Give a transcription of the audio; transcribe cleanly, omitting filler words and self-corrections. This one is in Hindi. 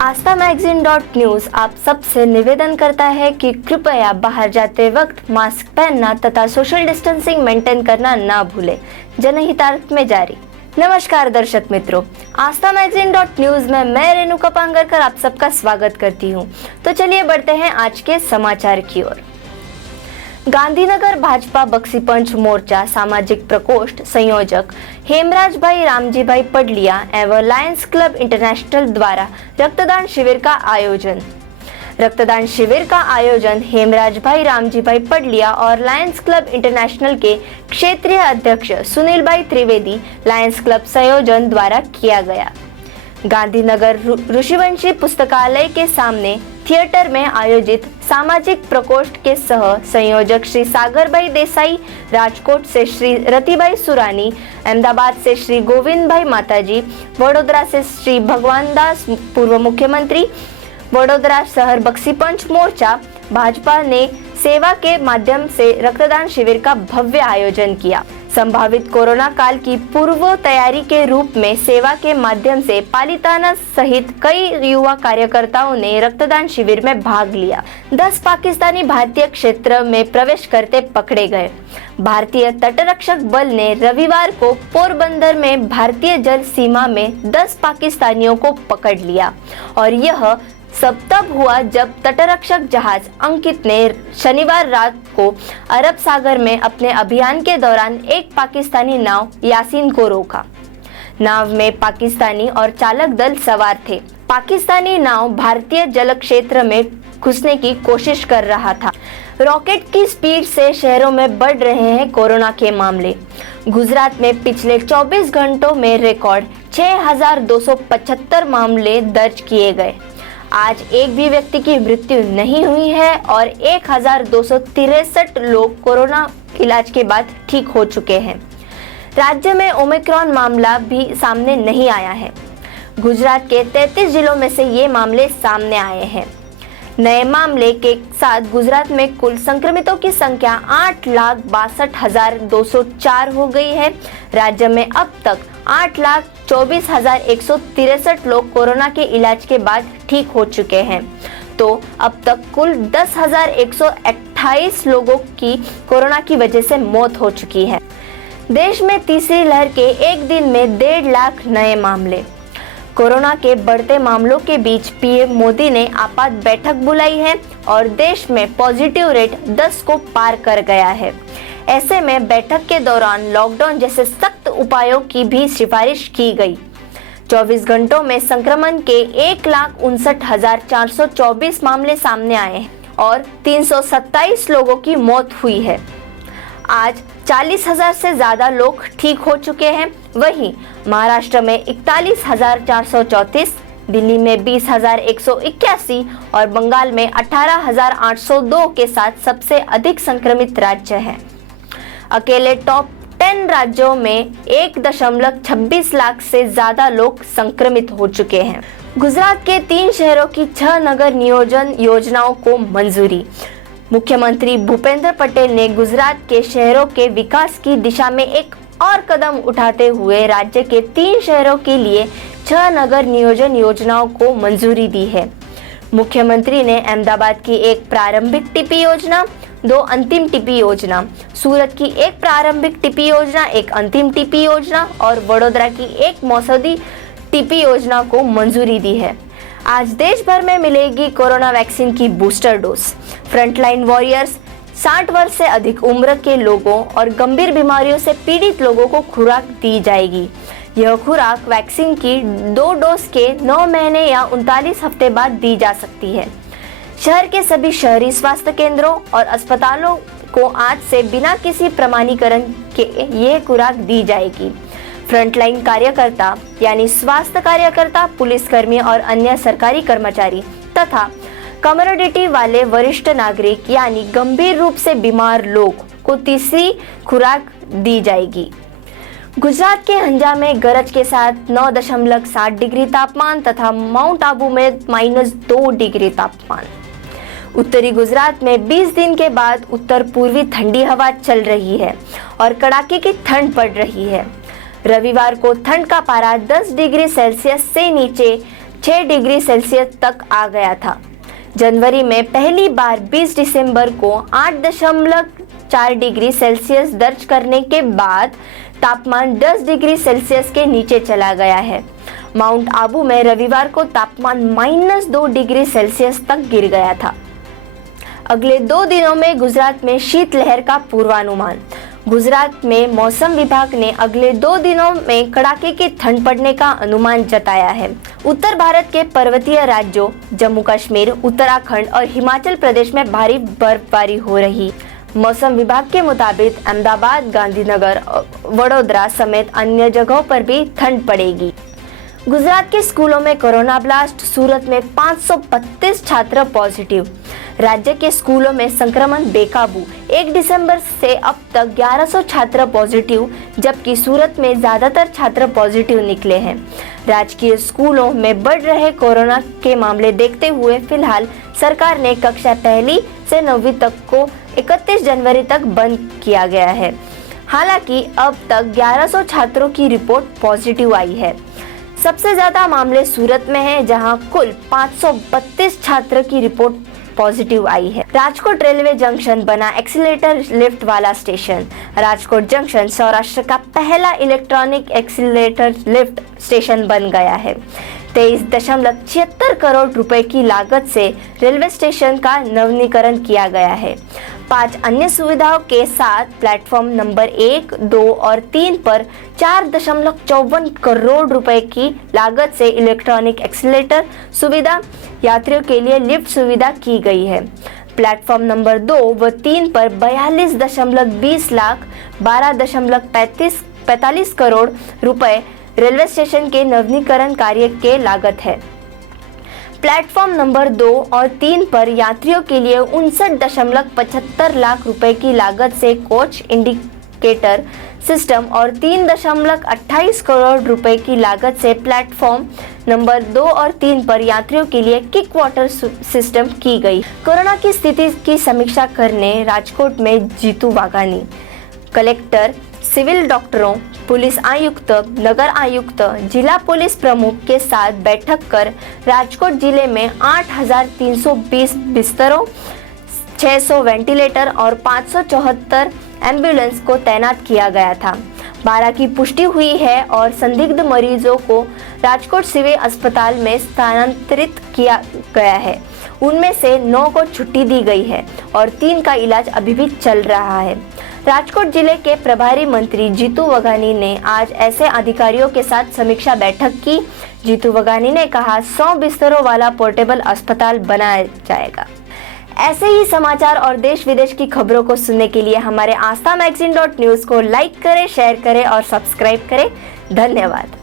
आस्था मैगजीन .न्यूज आप सबसे निवेदन करता है कि कृपया बाहर जाते वक्त मास्क पहनना तथा सोशल डिस्टेंसिंग मेंटेन करना ना भूलें। जनहितार्थ में जारी। नमस्कार दर्शक मित्रों, आस्था मैगजीन .न्यूज में मैं रेणुका पांगरकर आप सबका स्वागत करती हूं। तो चलिए बढ़ते हैं आज के समाचार की ओर। गांधीनगर भाजपा बक्सीपंच मोर्चा सामाजिक प्रकोष्ठ संयोजक हेमराज भाई रामजी भाई पडलिया एवं लायंस क्लब इंटरनेशनल द्वारा रक्तदान शिविर का आयोजन। रक्तदान शिविर का आयोजन हेमराज भाई रामजी भाई पडलिया और लायंस क्लब इंटरनेशनल के क्षेत्रीय अध्यक्ष सुनील भाई त्रिवेदी लायंस क्लब संयोजन द्वारा किया गया। गांधीनगर ऋषिवंशी पुस्तकालय के सामने थिएटर में आयोजित सामाजिक प्रकोष्ठ के सह संयोजक श्री सागर भाई देसाई, राजकोट से श्री रतिभाई सुरानी, अहमदाबाद से श्री गोविंद भाई माताजी, वडोदरा से श्री भगवान दास पूर्व मुख्यमंत्री, वडोदरा शहर बक्सीपंच मोर्चा भाजपा ने सेवा के माध्यम से रक्तदान शिविर का भव्य आयोजन किया। संभावित कोरोना काल की पूर्व तैयारी के रूप में सेवा के माध्यम से पालिताना सहित कई युवा कार्यकर्ताओं ने रक्तदान शिविर में भाग लिया। 10 पाकिस्तानी भारतीय क्षेत्र में प्रवेश करते पकड़े गए। भारतीय तटरक्षक बल ने रविवार को पोरबंदर में भारतीय जल सीमा में 10 पाकिस्तानियों को पकड़ लिया और यह सब तब हुआ जब तटरक्षक जहाज अंकित ने शनिवार रात को अरब सागर में अपने अभियान के दौरान एक पाकिस्तानी नाव यासीन को रोका। नाव में पाकिस्तानी और चालक दल सवार थे। पाकिस्तानी नाव भारतीय जल क्षेत्र में घुसने की कोशिश कर रहा था। रॉकेट की स्पीड से शहरों में बढ़ रहे हैं कोरोना के मामले। गुजरात में पिछले 24 घंटों में रिकॉर्ड 6,275 मामले दर्ज किए गए। आज एक भी व्यक्ति की मृत्यु नहीं हुई है और 1,263 लोग कोरोना इलाज के बाद ठीक हो चुके हैं। राज्य में ओमिक्रॉन मामला भी सामने नहीं आया है। गुजरात के 33 जिलों में से ये मामले सामने आए हैं। नए मामले के साथ गुजरात में कुल संक्रमितों की संख्या 8,62,204 हो गई है। राज्य में अब तक 8,24,163 लोग कोरोना के इलाज के बाद ठीक हो चुके हैं। तो अब तक कुल 10,128 लोगों की कोरोना की वजह से मौत हो चुकी है। देश में तीसरी लहर के एक दिन में 1.5 लाख नए मामले। कोरोना के बढ़ते मामलों के बीच पीएम मोदी ने आपात बैठक बुलाई है और देश में पॉजिटिव रेट 10 को पार कर गया है। ऐसे में बैठक के दौरान लॉकडाउन जैसे सख्त उपायों की भी सिफारिश की गई। 24 घंटों में संक्रमण के 1,59,424 मामले सामने आए हैं और 327 लोगों की मौत हुई है। आज 40,000 से ज्यादा लोग ठीक हो चुके हैं। वहीं महाराष्ट्र में 41,434, दिल्ली में 20,181 और बंगाल में 18,802 के साथ सबसे अधिक संक्रमित राज्य है। अकेले टॉप 10 राज्यों में 1.26 लाख से ज्यादा लोग संक्रमित हो चुके हैं। गुजरात के 3 शहरों की 6 नगर नियोजन योजनाओं को मंजूरी। मुख्यमंत्री भूपेंद्र पटेल ने गुजरात के शहरों के विकास की दिशा में एक और कदम उठाते हुए राज्य के 3 शहरों के लिए 6 नगर नियोजन योजनाओं को मंजूरी दी है। मुख्यमंत्री ने अहमदाबाद की एक प्रारंभिक टिपी योजना, 2 अंतिम टिपी योजना, सूरत की एक प्रारंभिक टिपी योजना, एक अंतिम टिपी योजना और वडोदरा की एक मौसमी टिपी योजना को मंजूरी दी है। आज देश भर में मिलेगी कोरोना वैक्सीन की बूस्टर डोज। फ्रंटलाइन वॉरियर्स, 60 वर्ष से अधिक उम्र के लोगों और गंभीर बीमारियों से पीड़ित लोगों को खुराक दी जाएगी। यह खुराक वैक्सीन की 2 डोज के 9 महीने या 39 हफ्ते बाद दी जा सकती है। शहर के सभी शहरी स्वास्थ्य केंद्रों और अस्पतालों को आज से बिना किसी प्रमाणीकरण के ये खुराक दी जाएगी। फ्रंटलाइन कार्यकर्ता यानी स्वास्थ्य कार्यकर्ता, पुलिसकर्मी और अन्य सरकारी कर्मचारी तथा कमोडिटी वाले वरिष्ठ नागरिक यानी गंभीर रूप से बीमार लोग को तीसरी खुराक दी जाएगी। गुजरात के हंजा में गरज के साथ 9.7 डिग्री तापमान तथा माउंट आबू में -2 डिग्री तापमान। उत्तरी गुजरात में 20 दिन के बाद उत्तर पूर्वी ठंडी हवा चल रही है और कड़ाके की ठंड पड़ रही है। रविवार को ठंड का पारा 10 डिग्री सेल्सियस से नीचे 6 डिग्री सेल्सियस तक आ गया था। जनवरी में पहली बार 20 दिसंबर को 8.4 डिग्री सेल्सियस दर्ज करने के बाद तापमान 10 डिग्री सेल्सियस के नीचे चला गया है। माउंट आबू में रविवार को तापमान -2 डिग्री सेल्सियस तक गिर गया था। अगले 2 दिनों में गुजरात में शीतलहर का पूर्वानुमान। गुजरात में मौसम विभाग ने अगले 2 दिनों में कड़ाके की ठंड पड़ने का अनुमान जताया है। उत्तर भारत के पर्वतीय राज्यों जम्मू कश्मीर, उत्तराखंड और हिमाचल प्रदेश में भारी बर्फबारी हो रही। मौसम विभाग के मुताबिक अहमदाबाद, गांधीनगर, वडोदरा समेत अन्य जगहों पर भी ठंड पड़ेगी। गुजरात के स्कूलों में कोरोना ब्लास्ट। सूरत में 532 छात्र पॉजिटिव। राज्य के स्कूलों में संक्रमण बेकाबू। 1 दिसंबर से अब तक 1100 छात्र पॉजिटिव, जबकि सूरत में ज्यादातर छात्र पॉजिटिव निकले हैं। राजकीय स्कूलों में बढ़ रहे कोरोना के मामले देखते हुए फिलहाल सरकार ने कक्षा 1 से 9वीं तक को 31 जनवरी तक बंद किया गया है। हालांकि अब तक 1100 छात्रों की रिपोर्ट पॉजिटिव आई है। सबसे ज्यादा मामले सूरत में हैं, जहां कुल 532 छात्र की रिपोर्ट पॉजिटिव आई है। राजकोट रेलवे जंक्शन बना एक्सीलेटर लिफ्ट वाला स्टेशन। राजकोट जंक्शन सौराष्ट्र का पहला इलेक्ट्रॉनिक एक्सीलेटर लिफ्ट स्टेशन बन गया है। 23.76 करोड़ रुपए की लागत से रेलवे स्टेशन का नवीनीकरण किया गया है। 5 अन्य सुविधाओं के साथ प्लेटफॉर्म नंबर 1, 2 और 3 पर 4.54 करोड़ रुपए की लागत से इलेक्ट्रॉनिक एक्सीलेटर सुविधा, यात्रियों के लिए लिफ्ट सुविधा की गई है। प्लेटफॉर्म नंबर 2 व 3 पर 42.20 लाख 12.45 करोड़ रुपए रेलवे स्टेशन के नवीनीकरण कार्य के लागत है। प्लेटफॉर्म नंबर 2 और 3 पर यात्रियों के लिए 59.75 लाख रुपए की लागत से कोच इंडिकेटर सिस्टम और 3.28 करोड़ रुपए की लागत से प्लेटफॉर्म नंबर 2 और 3 पर यात्रियों के लिए किक वाटर सिस्टम की गई। कोरोना की स्थिति की समीक्षा करने राजकोट में जीतू वाघानी, कलेक्टर, सिविल डॉक्टरों, पुलिस आयुक्त, नगर आयुक्त, जिला पुलिस प्रमुख के साथ बैठक कर राजकोट जिले में 8,320 बिस्तरों, 600 वेंटिलेटर और 574 एम्बुलेंस को तैनात किया गया था। 12 की पुष्टि हुई है और संदिग्ध मरीजों को राजकोट सिविल अस्पताल में स्थानांतरित किया गया है। उनमें से 9 को छुट्टी दी गई है और 3 का इलाज अभी भी चल रहा है। राजकोट जिले के प्रभारी मंत्री जीतू वाघानी ने आज ऐसे अधिकारियों के साथ समीक्षा बैठक की। जीतू वाघानी ने कहा 100 बिस्तरों वाला पोर्टेबल अस्पताल बनाया जाएगा। ऐसे ही समाचार और देश विदेश की खबरों को सुनने के लिए हमारे आस्था magazine.news को लाइक करें, शेयर करें और सब्सक्राइब करें। धन्यवाद।